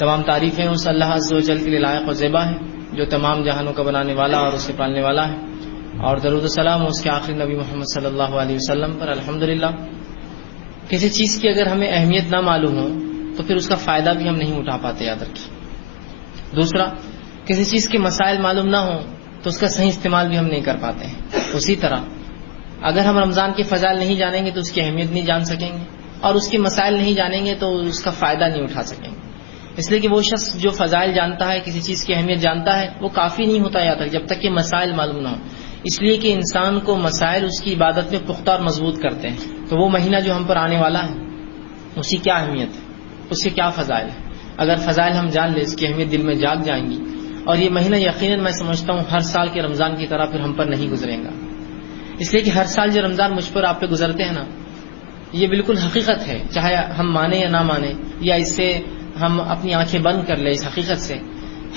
تمام تعریفیں اس اللہ عز و جل کے لیے لائق و زیبا ہے جو تمام جہانوں کا بنانے والا اور اسے پالنے والا ہے، اور درود و سلام اس کے آخری نبی محمد صلی اللہ علیہ وسلم پر۔ الحمدللہ کسی چیز کی اگر ہمیں اہمیت نہ معلوم ہو تو پھر اس کا فائدہ بھی ہم نہیں اٹھا پاتے، یاد رکھیے۔ دوسرا، کسی چیز کے مسائل معلوم نہ ہوں تو اس کا صحیح استعمال بھی ہم نہیں کر پاتے ہیں۔ اسی طرح اگر ہم رمضان کے فضائل نہیں جانیں گے تو اس کی اہمیت نہیں جان سکیں گے، اور اس کے مسائل نہیں جانیں گے تو اس کا فائدہ نہیں اٹھا سکیں گے۔ اس لیے کہ وہ شخص جو فضائل جانتا ہے، کسی چیز کی اہمیت جانتا ہے، وہ کافی نہیں ہوتا یاد تک جب تک کہ مسائل معلوم نہ ہو۔ اس لیے کہ انسان کو مسائل اس کی عبادت میں پختہ اور مضبوط کرتے ہیں۔ تو وہ مہینہ جو ہم پر آنے والا ہے اس کی کیا اہمیت ہے، اس کے کیا فضائل ہے، اگر فضائل ہم جان لیں، اس کی اہمیت دل میں جاگ جائیں گی، اور یہ مہینہ یقیناً میں سمجھتا ہوں ہر سال کے رمضان کی طرح پھر ہم پر نہیں گزرے گا۔ اس لیے کہ ہر سال جو رمضان مجھ پر آپ پہ گزرتے ہیں نا، یہ بالکل حقیقت ہے، چاہے ہم مانیں یا نہ مانیں، یا اس سے ہم اپنی آنکھیں بند کر لیں، اس حقیقت سے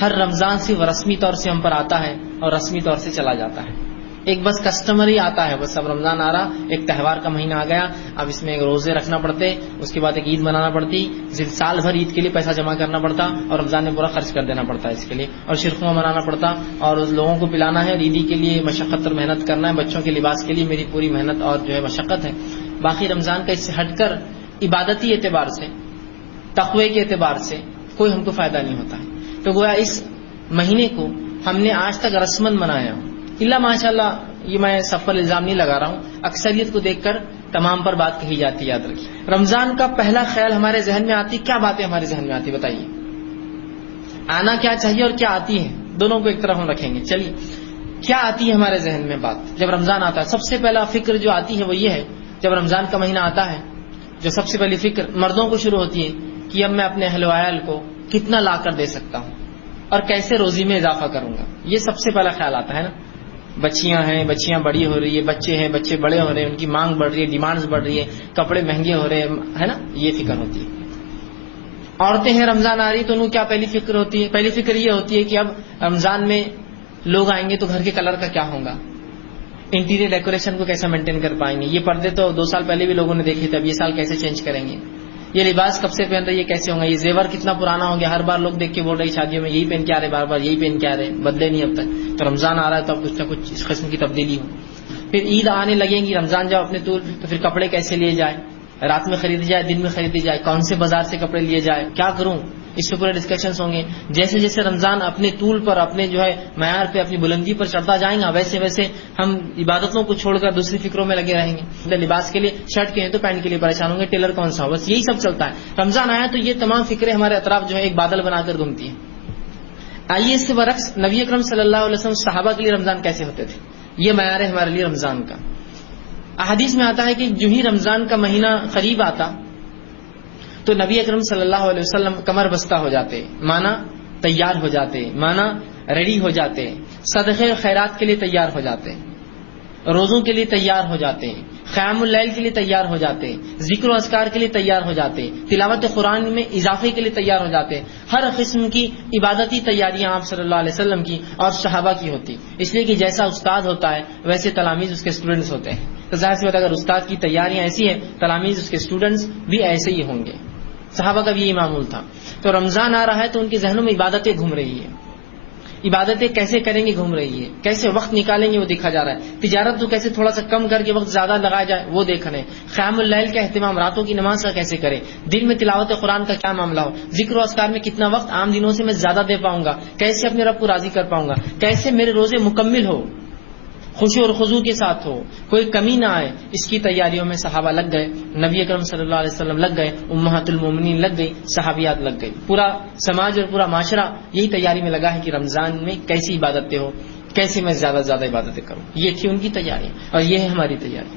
ہر رمضان صرف رسمی طور سے ہم پر آتا ہے اور رسمی طور سے چلا جاتا ہے۔ ایک بس کسٹمر ہی آتا ہے، بس اب رمضان آ رہا، ایک تہوار کا مہینہ آ گیا، اب اس میں ایک روزے رکھنا پڑتے، اس کے بعد ایک عید منانا پڑتی، سال بھر عید کے لیے پیسہ جمع کرنا پڑتا اور رمضان میں پورا خرچ کر دینا پڑتا ہے اس کے لیے، اور شرخواں منانا پڑتا اور لوگوں کو پلانا ہے، اور عیدی کے لیے مشقت اور محنت کرنا ہے، بچوں کے لباس کے لیے میری پوری محنت اور جو ہے مشقت ہے۔ باقی رمضان کا اس سے ہٹ کر عبادتی اعتبار سے، تقوی کے اعتبار سے کوئی ہم کو فائدہ نہیں ہوتا ہے۔ تو گویا اس مہینے کو ہم نے آج تک رسمن منایا، اللہ ماشاء اللہ، یہ میں سب پر الزام نہیں لگا رہا ہوں، اکثریت کو دیکھ کر تمام پر بات کہی جاتی ہے، یاد رکھیے۔ رمضان کا پہلا خیال ہمارے ذہن میں آتی، کیا باتیں ہمارے ذہن میں آتی بتائیے؟ آنا کیا چاہیے اور کیا آتی ہے، دونوں کو ایک طرف ہم رکھیں گے۔ چلیے، کیا آتی ہے ہمارے ذہن میں بات جب رمضان آتا ہے؟ سب سے پہلا فکر جو آتی ہے وہ یہ ہے، جب رمضان کا مہینہ آتا ہے جو سب سے پہلی فکر مردوں کو شروع ہوتی ہے کہ اب میں اپنے اہل و عیال کو کتنا لا کر دے سکتا ہوں اور کیسے روزی میں اضافہ کروں گا، یہ سب سے پہلا خیال آتا ہے نا۔ بچیاں ہیں، بچیاں بڑی ہو رہی ہے، بچے ہیں، بچے بڑے ہو رہے ہیں، ان کی مانگ بڑھ رہی ہے، ڈیمانڈز بڑھ رہی ہے، کپڑے مہنگے ہو رہے ہیں، ہے نا، یہ فکر ہوتی ہے۔ عورتیں ہیں، رمضان آ رہی ہے تو انہوں کیا پہلی فکر ہوتی ہے؟ پہلی فکر یہ ہوتی ہے کہ اب رمضان میں لوگ آئیں گے تو گھر کے کلر کا کیا ہوگا، انٹیریئر ڈیکوریشن کو کیسا مینٹین کر پائیں گے، یہ پردے تو 2 سال پہلے بھی لوگوں نے دیکھے تھے، اب یہ سال کیسے چینج کریں گے، یہ لباس کب سے پہن رہے، یہ کیسے ہوں گا، یہ زیور کتنا پرانا ہو گیا، ہر بار لوگ دیکھ کے بول رہے شادیوں میں یہی پہن کے آ رہے، بار بار یہی پہن کے آ رہے، بدلے نہیں اب تک، تو رمضان آ رہا ہے تو اب کچھ نہ کچھ اس قسم کی تبدیلی ہو۔ پھر عید آنے لگیں گی، رمضان جب اپنے طول، تو پھر کپڑے کیسے لیے جائے، رات میں خریدی جائے، دن میں خریدی جائے، کون سے بازار سے کپڑے لیے جائے، کیا کروں، اس سے پورے ڈسکشنز ہوں گے۔ جیسے جیسے رمضان اپنے طول پر، اپنے جو ہے معیار پہ، اپنی بلندی پر چڑھتا جائیں گا، ویسے ویسے ہم عبادتوں کو چھوڑ کر دوسری فکروں میں لگے رہیں گے۔ لباس کے لیے شرٹ کے ہیں تو پینٹ کے لیے پریشان ہوں گے، ٹیلر کون سا ہو، بس یہی سب چلتا ہے۔ رمضان آیا تو یہ تمام فکریں ہمارے اطراف جو ہے ایک بادل بنا کر گھومتی ہیں۔ آئیے اس کے برعکس نبی اکرم صلی اللہ علیہ وسلم صحابہ کے لیے رمضان کیسے ہوتے تھے، یہ معیار ہے ہمارے لیے رمضان کا۔ احادیث میں آتا ہے کہ جو ہی رمضان کا مہینہ قریب آتا تو نبی اکرم صلی اللہ علیہ وسلم کمر بستہ ہو جاتے، مانا تیار ہو جاتے، مانا ریڈی ہو جاتے، صدقے خیرات کے لیے تیار ہو جاتے، روزوں کے لیے تیار ہو جاتے، قیام اللیل کے لیے تیار ہو جاتے، ذکر و اذکار کے لیے تیار ہو جاتے، تلاوت قرآن میں اضافے کے لیے تیار ہو جاتے، ہر قسم کی عبادتی تیاریاں آپ صلی اللہ علیہ وسلم کی اور صحابہ کی ہوتی، اس لیے کہ جیسا استاد ہوتا ہے ویسے تلامید اس کے اسٹوڈنٹس ہوتے ہیں، تو ظاہر سی بات اگر استاد کی تیاریاں ایسی ہیں، تلامید اس کے اسٹوڈنٹس بھی ایسے ہی ہوں گے۔ صحابہ کا بھی یہی معمول تھا۔ تو رمضان آ رہا ہے تو ان کے ذہنوں میں عبادتیں گھوم رہی ہے، عبادتیں کیسے کریں گے گھوم رہی ہے، کیسے وقت نکالیں گے وہ دیکھا جا رہا ہے، تجارت تو کیسے تھوڑا سا کم کر کے وقت زیادہ لگایا جائے وہ دیکھ رہے ہیں، قیام اللیل کا اہتمام، راتوں کی نماز کا کیسے کریں، دن میں تلاوت قرآن کا کیا معاملہ ہو، ذکر و اذکار میں کتنا وقت عام دنوں سے میں زیادہ دے پاؤں گا، کیسے اپنے رب کو راضی کر پاؤں گا، کیسے میرے روزے مکمل ہو، خوشی اور خضوع کے ساتھ ہو، کوئی کمی نہ آئے، اس کی تیاریوں میں صحابہ لگ گئے، نبی اکرم صلی اللہ علیہ وسلم لگ گئے، امہات المومنین لگ گئی، صحابیات لگ گئی، پورا سماج اور پورا معاشرہ یہی تیاری میں لگا ہے کہ رمضان میں کیسی عبادتیں ہو، کیسے میں زیادہ سے زیادہ عبادتیں کروں، یہ تھی ان کی تیاری اور یہ ہے ہماری تیاری۔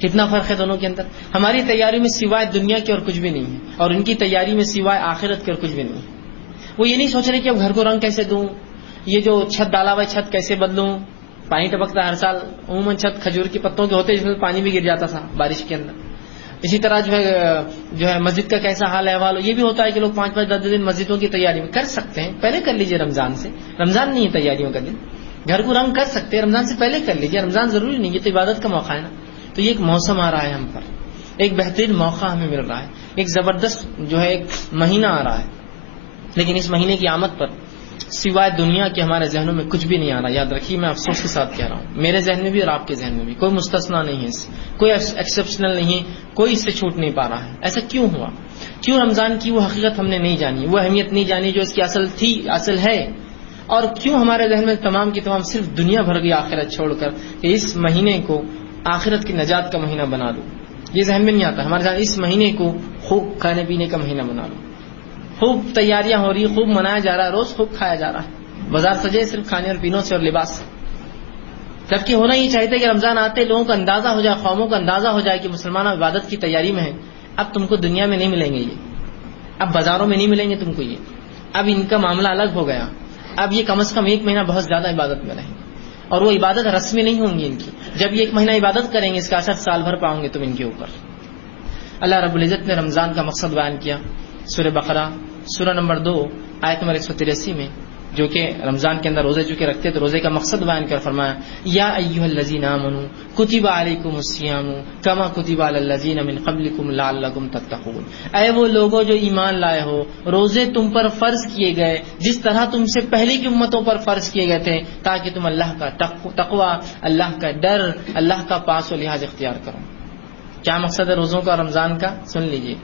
کتنا فرق ہے دونوں کے اندر، ہماری تیاری میں سوائے دنیا کے اور کچھ بھی نہیں ہے، اور ان کی تیاری میں سوائے آخرت کے اور کچھ بھی نہیں ہے۔ وہ یہ نہیں سوچ رہے کہ اب گھر کو رنگ کیسے دوں، یہ جو چھت ڈالا ہوا چھت کیسے بدلوں، پانی ٹپکتا ہے ہر سال، عموماً چھت کھجور کے پتوں کے ہوتے جس میں پانی بھی گر جاتا تھا بارش کے اندر، اسی طرح جو ہے مسجد کا کیسا حال احوال ہو، یہ بھی ہوتا ہے کہ لوگ 5-5 10 دن مسجدوں کی تیاری میں کر سکتے ہیں، پہلے کر لیجئے رمضان سے، رمضان نہیں ہے تیاریوں کا دن، گھر کو رنگ کر سکتے ہیں رمضان سے پہلے کر لیجئے، رمضان ضروری نہیں، یہ تو عبادت کا موقع ہے نا۔ تو یہ ایک موسم آ رہا ہے ہم پر، ایک بہترین موقع ہمیں مل رہا ہے، ایک زبردست جو ہے ایک مہینہ آ رہا ہے، لیکن اس مہینے کی آمد پر سوائے دنیا کے ہمارے ذہنوں میں کچھ بھی نہیں آ رہا. یاد رکھیے میں افسوس کے ساتھ کہہ رہا ہوں, میرے ذہن میں بھی اور آپ کے ذہن میں بھی کوئی مستثنا نہیں ہے, کوئی ایکسیپشنل نہیں, کوئی اس سے چھوٹ نہیں پا رہا ہے. ایسا کیوں ہوا؟ کیوں رمضان کی وہ حقیقت ہم نے نہیں جانی, وہ اہمیت نہیں جانی جو اس کی اصل تھی, اصل ہے؟ اور کیوں ہمارے ذہن میں تمام کی تمام صرف دنیا بھر گئی آخرت چھوڑ کر کہ اس مہینے کو آخرت کی نجات کا مہینہ بنا لوں؟ یہ ذہن میں نہیں آتا ہمارے ذہن اس مہینے کو خوب کھانے پینے کا مہینہ بنا لوں, خوب تیاریاں ہو رہی, خوب منایا جا رہا ہے, روز خوب کھایا جا رہا ہے, بازار سجے صرف کھانے اور پینوں سے اور لباس سے. جبکہ ہونا یہ چاہیے کہ رمضان آتے لوگوں کا اندازہ ہو جائے, قوموں کا اندازہ ہو جائے کہ مسلمان عبادت کی تیاری میں ہیں. اب تم کو دنیا میں نہیں ملیں گے یہ, اب بازاروں میں نہیں ملیں گے تم کو یہ, اب ان کا معاملہ الگ ہو گیا. اب یہ کم از کم ایک مہینہ بہت زیادہ عبادت میں رہیں گے, اور وہ عبادت رسمی نہیں ہوں گی ان کی. جب یہ ایک مہینہ عبادت کریں گے اس کا اثر سال بھر پاؤں گے تم ان کے اوپر. اللہ رب العزت نے رمضان کا مقصد بیان کیا سورہ بقرہ سورہ نمبر 2 آیت نمبر 183 میں, جو کہ رمضان کے اندر روزے چونکہ رکھتے تو روزے کا مقصد بیان کر فرمایا یا ایھا الذین آمنوا کتب علیکم الصیام کما کتب علی الذین من قبلکم لعلکم تتقون. اے وہ لوگوں جو ایمان لائے ہو, روزے تم پر فرض کیے گئے جس طرح تم سے پہلے کی امتوں پر فرض کیے گئے تھے, تاکہ تم اللہ کا تقوی, اللہ کا ڈر, اللہ کا پاس و لحاظ اختیار کرو. کیا مقصد ہے روزوں کا رمضان کا؟ سن لیجئے.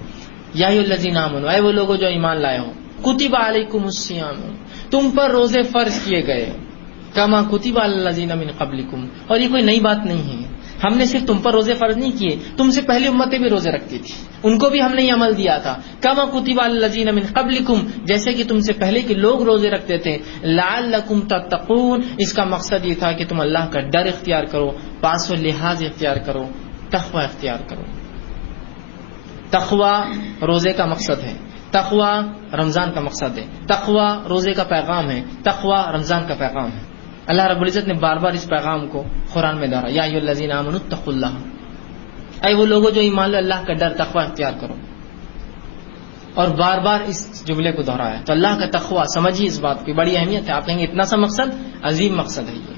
یا ایھا الذین آمنوا, اے وہ لوگوں جو ایمان لائے ہو, کتب علیکم الصیام, تم پر روزے فرض کیے گئے, کما کتب علی الذین من قبلکم. اور یہ کوئی نئی بات نہیں ہے, ہم نے صرف تم پر روزے فرض نہیں کیے, تم سے پہلی امتیں بھی روزے رکھتی تھی, ان کو بھی ہم نے یہ عمل دیا تھا. کما کتب علی الذین من قبلکم, جیسے کہ تم سے پہلے کے لوگ روزے رکھتے تھے. لعلکم تتقون, اس کا مقصد یہ تھا کہ تم اللہ کا ڈر اختیار کرو, پاس و لحاظ اختیار کرو, تقوی اختیار کرو. تقوی روزے کا مقصد ہے, تقوی رمضان کا مقصد ہے, تقوی روزے کا پیغام ہے, تقوی رمضان کا پیغام ہے. اللہ رب العزت نے بار بار اس پیغام کو قرآن میں دہرایا, یا ایھا الذین آمنوا اتقوا اللہ, اے وہ لوگوں جو ایمان لو اللہ کا ڈر تقوی اختیار کرو, اور بار بار اس جملے کو دہرایا. تو اللہ کا تقوی سمجھیے, اس بات کی بڑی اہمیت ہے. آپ کہیں گے اتنا سا مقصد, عظیم مقصد ہے یہ.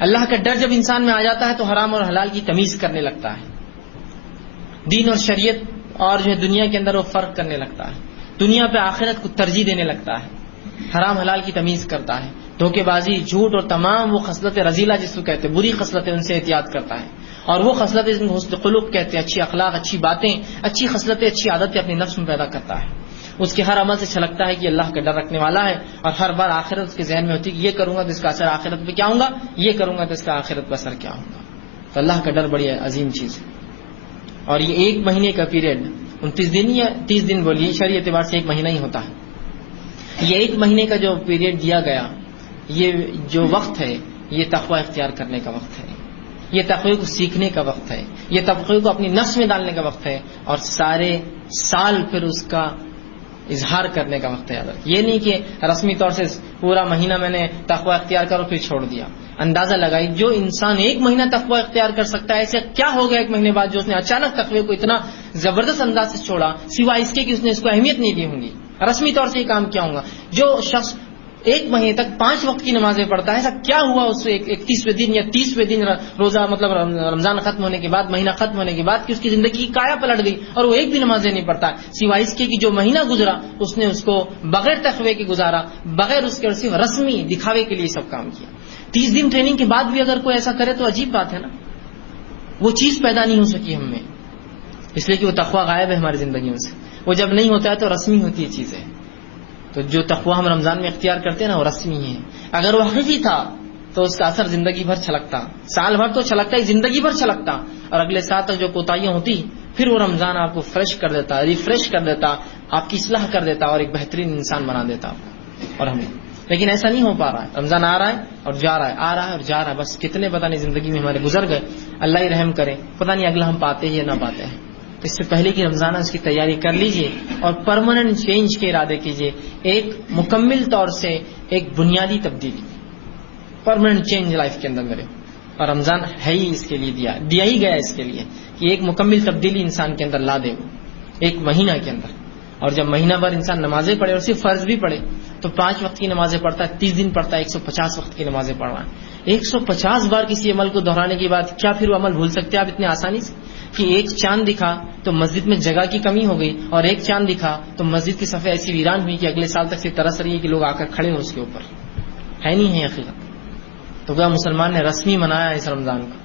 اللہ کا ڈر جب انسان میں آ جاتا ہے تو حرام اور حلال کی تمیز کرنے لگتا ہے, دین اور شریعت اور جو ہے دنیا کے اندر وہ فرق کرنے لگتا ہے, دنیا پہ آخرت کو ترجیح دینے لگتا ہے, حرام حلال کی تمیز کرتا ہے, دھوکے بازی, جھوٹ اور تمام وہ خصلت رذیلہ جس کو کہتے ہیں, بری خصلتیں, ان سے احتیاط کرتا ہے. اور وہ خصلتیں جن کو حسن خلق کہتے ہیں, اچھی اخلاق, اچھی باتیں, اچھی خصلتیں, اچھی عادتیں اپنے نفس میں پیدا کرتا ہے. اس کے ہر عمل سے چھلکتا ہے کہ اللہ کا ڈر رکھنے والا ہے, اور ہر بار آخرت اس کے ذہن میں ہوتی ہے کہ یہ کروں گا تو اس کا اثر آخرت پہ کیا ہوگا, یہ کروں گا تو اس کا آخرت پہ اثر کیا ہوگا. تو اللہ کا ڈر بڑی عظیم چیز ہے. اور یہ ایک مہینے کا پیریڈ 29 دن یا 30 دن بولیے, شرعی اعتبار سے ایک مہینہ ہی ہوتا ہے. یہ ایک مہینے کا جو پیریڈ دیا گیا, یہ جو وقت ہے, یہ تقوی اختیار کرنے کا وقت ہے, یہ تقوی کو سیکھنے کا وقت ہے, یہ تقوی کو اپنی نفس میں ڈالنے کا وقت ہے, اور سارے سال پھر اس کا اظہار کرنے کا وقت ہے. یہ نہیں کہ رسمی طور سے پورا مہینہ میں نے تقوی اختیار کرو پھر چھوڑ دیا. اندازہ لگائی, جو انسان ایک مہینہ تقوی اختیار کر سکتا ہے, ایسے کیا ہو گیا ایک مہینے بعد جو اس نے اچانک تقوی کو اتنا زبردست انداز سے چھوڑا, سوائے اس کے کہ اس نے اس کو اہمیت نہیں دی ہوں گی, رسمی طور سے یہ کام کیا ہوگا. جو شخص ایک مہینے تک 5 وقت کی نمازیں پڑھتا ہے, ایسا کیا ہوا اس سے 31ویں دن یا 30ویں دن روزہ, مطلب رمضان ختم ہونے کے بعد, مہینہ ختم ہونے کے بعد, کہ اس کی زندگی کی کایا پلٹ گئی اور وہ ایک بھی نمازیں نہیں پڑھتا, سوائے اس کے کہ جو مہینہ گزرا اس نے اس کو بغیر تقوی کے گزارا, بغیر اس کے صرف رسمی دکھاوے کے لیے سب کام کیا. 30 دن ٹریننگ کے بعد بھی اگر کوئی ایسا کرے تو عجیب بات ہے نا, وہ چیز پیدا نہیں ہو سکی ہم میں, اس لیے کہ وہ تقوی غائب ہے ہماری زندگیوں سے. وہ جب نہیں ہوتا ہے تو رسمی ہوتی ہے چیزیں. تو جو تقوی ہم رمضان میں اختیار کرتے ہیں نا, وہ رسمی ہے. اگر وہ حقیقی تھا تو اس کا اثر زندگی بھر چھلکتا, سال بھر تو چھلکتا ہی, زندگی بھر چھلکتا, اور اگلے سال تک جو کوتاہیاں ہوتی پھر وہ رمضان آپ کو فریش کر دیتا, ریفریش کر دیتا, آپ کی اصلاح کر دیتا, اور ایک بہترین انسان بنا دیتا آپ کو. اور ہمیں لیکن ایسا نہیں ہو پا رہا ہے. رمضان آ رہا ہے اور جا رہا ہے, آ رہا ہے اور جا رہا ہے, بس کتنے پتہ نہیں زندگی میں ہمارے گزر گئے. اللہ ہی رحم کرے, پتہ نہیں اگلا ہم پاتے ہیں یا نہ پاتے ہیں. اس سے پہلے کی رمضان اس کی تیاری کر لیجئے اور پرماننٹ چینج کے ارادے کیجئے, ایک مکمل طور سے ایک بنیادی تبدیلی, پرماننٹ چینج لائف کے اندر کرے. اور رمضان ہے ہی اس کے لیے, دیا ہی گیا اس کے لیے کہ ایک مکمل تبدیلی انسان کے اندر لا دے وہ ایک مہینہ کے اندر. اور جب مہینہ بھر انسان نمازیں پڑھے, اور صرف فرض بھی پڑھے, تو 5 وقت کی نمازیں پڑھتا ہے, 30 دن پڑھتا ہے, 150 وقت کی نمازیں پڑھ رہا ہے. 150 بار کسی عمل کو دہرانے کے بعد کیا پھر وہ عمل بھول سکتے ہیں آپ اتنے آسانی سے؟ کہ ایک چاند دکھا تو مسجد میں جگہ کی کمی ہو گئی اور ایک چاند دکھا تو مسجد کی صفیں ایسی ویران ہوئی کہ اگلے سال تک سے ترس رہی ہے کہ لوگ آ کر کھڑے ہو اس کے اوپر. ہے نہیں ہے حقیقت. تو کیا مسلمان نے رسمی منایا اس رمضان کو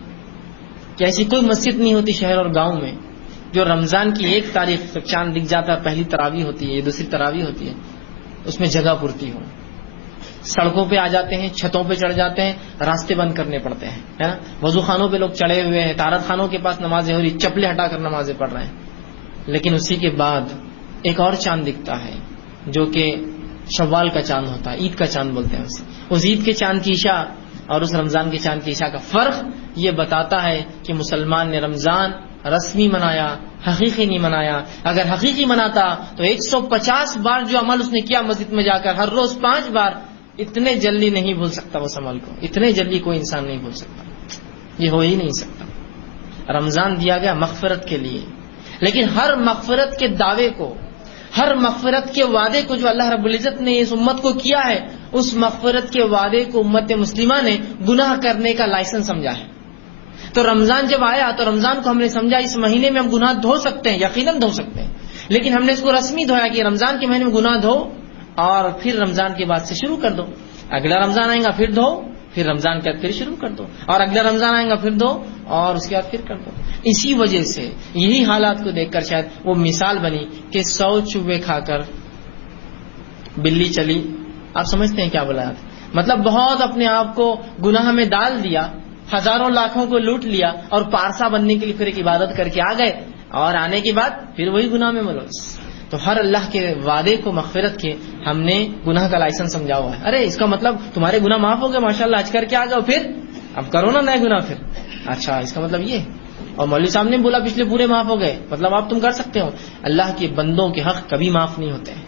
کہ ایسی کوئی مسجد نہیں ہوتی شہر اور گاؤں میں جو رمضان کی 1 تاریخ تک چاند دکھ جاتا ہے, پہلی تراویح ہوتی ہے, دوسری تراویح ہوتی ہے, اس میں جگہ پورتی ہو. سڑکوں پہ آ جاتے ہیں, چھتوں پہ چڑھ جاتے ہیں, راستے بند کرنے پڑتے ہیں, ہے نا. وضو خانوں پہ لوگ چڑھے ہوئے ہیں, طہارت خانوں کے پاس نمازیں ہو رہی, چپلیں ہٹا کر نمازیں پڑھ رہے ہیں. لیکن اسی کے بعد ایک اور چاند دکھتا ہے جو کہ شوال کا چاند ہوتا ہے, عید کا چاند بولتے ہیں اسے. اس عید کے چاند کی عشاء اور اس رمضان کے چاند کی عشاء کا فرق یہ بتاتا ہے کہ مسلمان نے رمضان رسمی منایا, حقیقی نہیں منایا. اگر حقیقی مناتا تو 150 بار جو عمل اس نے کیا مسجد میں جا کر, ہر روز 5 بار, اتنے جلدی نہیں بھول سکتا اس عمل کو. اتنے جلدی کوئی انسان نہیں بھول سکتا, یہ ہو ہی نہیں سکتا. رمضان دیا گیا مغفرت کے لیے, لیکن ہر مغفرت کے دعوے کو, ہر مغفرت کے وعدے کو جو اللہ رب العزت نے اس امت کو کیا ہے, اس مغفرت کے وعدے کو امت مسلمہ نے گناہ کرنے کا لائسنس سمجھا ہے. تو رمضان جب آیا تو رمضان کو ہم نے سمجھا اس مہینے میں ہم گناہ دھو سکتے ہیں, یقیناً دھو سکتے ہیں, لیکن ہم نے اس کو رسمی دھویا کہ رمضان کے مہینے میں گناہ دھو اور پھر رمضان کے بعد سے شروع کر دو. اگلا رمضان آئے گا پھر دھو, پھر رمضان کے بعد پھر شروع کر دو, اور اگلا رمضان آئے گا پھر دھو, اور اس کے بعد پھر کر دو. اسی وجہ سے یہی حالات کو دیکھ کر شاید وہ مثال بنی کہ 100 چوہے کھا کر بلی چلی. آپ سمجھتے ہیں کیا بولا, مطلب بہت اپنے آپ کو گناہ میں ڈال دیا, ہزاروں لاکھوں کو لوٹ لیا اور پارسا بننے کے لیے پھر ایک عبادت کر کے آ گئے, اور آنے کے بعد پھر وہی گناہ میں ملوث. تو ہر اللہ کے وعدے کو مغفرت کے ہم نے گناہ کا لائسنس سمجھا ہوا ہے. ارے اس کا مطلب تمہارے گناہ معاف ہو گئے, ماشاءاللہ, حج کر کے آ جاؤ, پھر اب کرو نا نئے گناہ. پھر اچھا اس کا مطلب یہ, اور مولوی صاحب نے بولا پچھلے پورے معاف ہو گئے, مطلب آپ تم کر سکتے ہو. اللہ کے بندوں کے حق کبھی معاف نہیں ہوتے ہیں,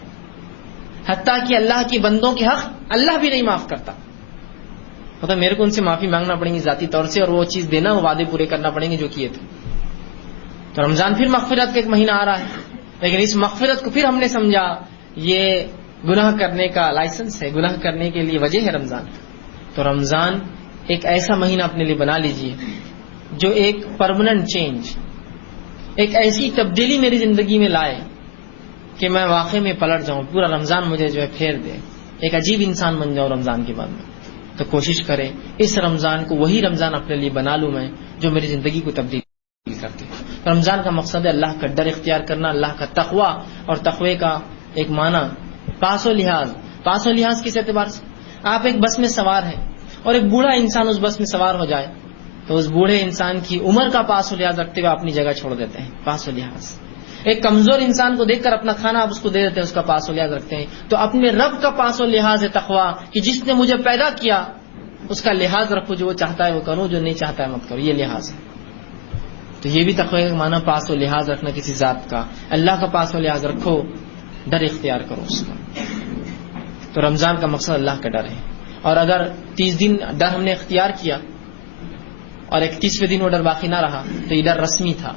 حتیٰ کہ اللہ کے بندوں کے حق اللہ بھی نہیں معاف کرتا. مطلب میرے کو ان سے معافی مانگنا پڑیں گی ذاتی طور سے, اور وہ چیز دینا, وہ وعدے پورے کرنا پڑیں گے جو کیے تھے. تو رمضان پھر مغفرت کا ایک مہینہ آ رہا ہے, لیکن اس مغفرت کو پھر ہم نے سمجھا یہ گناہ کرنے کا لائسنس ہے, گناہ کرنے کے لیے وجہ ہے رمضان. تو رمضان ایک ایسا مہینہ اپنے لیے بنا لیجئے جو ایک پرماننٹ چینج, ایک ایسی تبدیلی میری زندگی میں لائے کہ میں واقعی میں پلٹ جاؤں, پورا رمضان مجھے جو ہے پھیر دے, ایک عجیب انسان بن جاؤں رمضان کے بعد میں. تو کوشش کریں اس رمضان کو وہی رمضان اپنے لیے بنا لوں میں جو میری زندگی کو تبدیل کرتے. رمضان کا مقصد ہے اللہ کا ڈر اختیار کرنا, اللہ کا تقوی, اور تقوی کا ایک معنی پاس و لحاظ. پاس و لحاظ کس اعتبار سے, آپ ایک بس میں سوار ہیں اور ایک بوڑھا انسان اس بس میں سوار ہو جائے تو اس بوڑھے انسان کی عمر کا پاس و لحاظ رکھتے ہوئے اپنی جگہ چھوڑ دیتے ہیں. پاس و لحاظ. ایک کمزور انسان کو دیکھ کر اپنا کھانا آپ اس کو دے دیتے ہیں, اس کا پاس و لحاظ رکھتے ہیں. تو اپنے رب کا پاس و لحاظ ہے تقوی, کہ جس نے مجھے پیدا کیا اس کا لحاظ رکھو, جو وہ چاہتا ہے وہ کرو, جو نہیں چاہتا ہے مت کرو, یہ لحاظ ہے. تو یہ بھی تقوی کا معنی پاس و لحاظ رکھنا کسی ذات کا, اللہ کا پاس و لحاظ رکھو, ڈر اختیار کرو اس کا. تو رمضان کا مقصد اللہ کا ڈر ہے, اور اگر 30 دن ڈر ہم نے اختیار کیا اور 31ویں دن وہ ڈر باقی نہ رہا تو یہ ڈر رسمی تھا.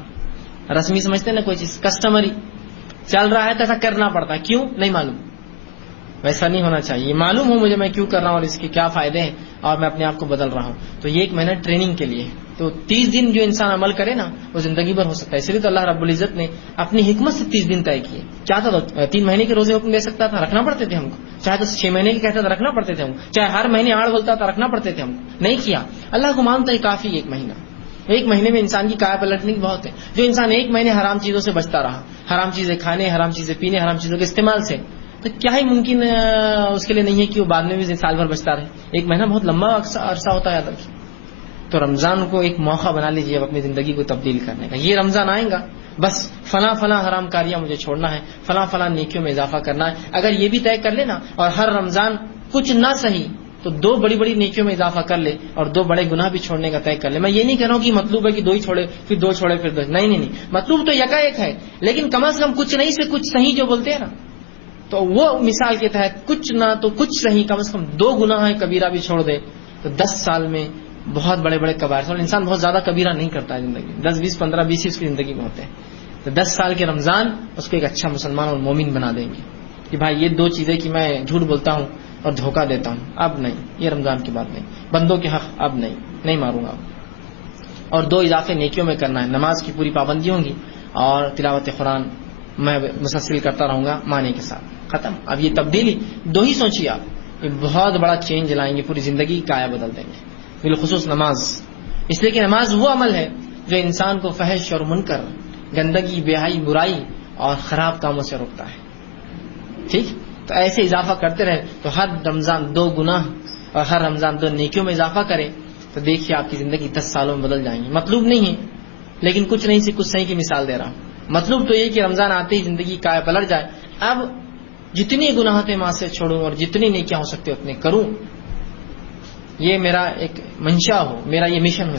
رسمی سمجھتے ہیں نا, کوئی چیز کسٹمری چل رہا ہے تو ایسا کرنا پڑتا ہے, کیوں نہیں معلوم, ویسا نہیں ہونا چاہیے. معلوم ہو مجھے میں کیوں کر رہا ہوں اور اس کے کیا فائدے ہیں, اور میں اپنے آپ کو بدل رہا ہوں. تو یہ ایک مہینہ ٹریننگ کے لیے. تو 30 دن جو انسان عمل کرے نا وہ زندگی بھر ہو سکتا ہے. اس لیے تو اللہ رب العزت نے اپنی حکمت سے 30 دن طے کیے. چاہتا تو 3 مہینے کے روزے حکم دے سکتا تھا, رکھنا پڑتے تھے ہم کو. چاہے تو 6 مہینے کے کہتا تھا, رکھنا پڑتے تھے ہم کو. چاہے ہر مہینے آڑ بولتا تھا, رکھنا پڑتے تھے ہم کو. نہیں کیا, اللہ کو مانتا ہی کافی. ایک مہینہ, ایک مہینے میں انسان کی کایا پلٹنے کی بہت ہے. جو انسان ایک مہینے حرام چیزوں سے بچتا رہا, حرام چیزیں کھانے, حرام چیزیں پینے, حرام چیزوں کے استعمال سے, تو کیا ہی ممکن اس کے لیے نہیں ہے کہ وہ بعد میں بھی سال بھر بچتا رہے. ایک مہینہ بہت لمبا عرصہ ہوتا ہے, یاد رکھیے. تو رمضان کو ایک موقع بنا لیجیے اپنی زندگی کو تبدیل کرنے کا. یہ رمضان آئے گا, بس فلاں فلاں حرام کاریاں مجھے چھوڑنا ہے, فلاں فلاں نیکیوں میں اضافہ کرنا ہے. اگر یہ بھی طے کر لینا اور ہر رمضان کچھ نہ صحیح تو 2 بڑی بڑی نیکیوں میں اضافہ کر لے اور 2 بڑے گناہ بھی چھوڑنے کا طے کر لے. میں یہ نہیں کہہ رہا ہوں کہ مطلوب ہے کہ 2 ہی چھوڑے پھر 2 چھوڑے پھر 2, نہیں, مطلوب تو یکا ایک ہے, لیکن کم از کم کچھ نہیں سے کچھ صحیح جو بولتے ہیں نا, تو وہ مثال کے تحت کچھ نہ تو کچھ صحیح, کم از کم 2 گناہ کبیرہ بھی چھوڑ دے تو 10 سال میں بہت بڑے بڑے کبائر. اور انسان بہت زیادہ کبیرہ نہیں کرتا ہے زندگی, 10 20 15 20 اس کی زندگی میں ہوتے ہیں. تو 10 سال کے رمضان اس کو ایک اچھا مسلمان اور مومن بنا دیں گے کہ بھائی یہ 2 چیزیں کہ میں جھوٹ بولتا ہوں اور دھوکہ دیتا ہوں, اب نہیں, یہ رمضان کی بات نہیں. بندوں کے حق اب نہیں ماروں گا. اور 2 اضافے نیکیوں میں کرنا ہے. نماز کی پوری پابندی ہوں گی, اور تلاوت قرآن میں مسلسل کرتا رہوں گا معنی کے ساتھ. ختم. اب یہ تبدیلی دو ہی سوچیے آپ، یہ بہت بڑا چینج لائیں گے، پوری زندگی کا کایا بدل دیں گے. بالخصوص نماز، اس لیے کہ نماز وہ عمل ہے جو انسان کو فحش اور منکر، گندگی، بے-حیائی، برائی اور خراب کاموں سے روکتا ہے. ٹھیک، تو ایسے اضافہ کرتے رہے تو ہر رمضان 2 گناہ اور ہر رمضان 2 نیکیوں میں اضافہ کرے تو دیکھیے آپ کی زندگی 10 سالوں میں بدل جائیں گی. مطلوب نہیں ہے، لیکن کچھ نہیں سے کچھ صحیح کی مثال دے رہا ہوں. مطلوب تو یہ کہ رمضان آتے ہی زندگی کایا پلٹ جائے. اب جتنی گناہ تھے ماں سے چھوڑوں اور جتنی نیکیاں ہو سکتے اتنے کروں، یہ میرا ایک منشا ہو، میرا یہ مشن ہو.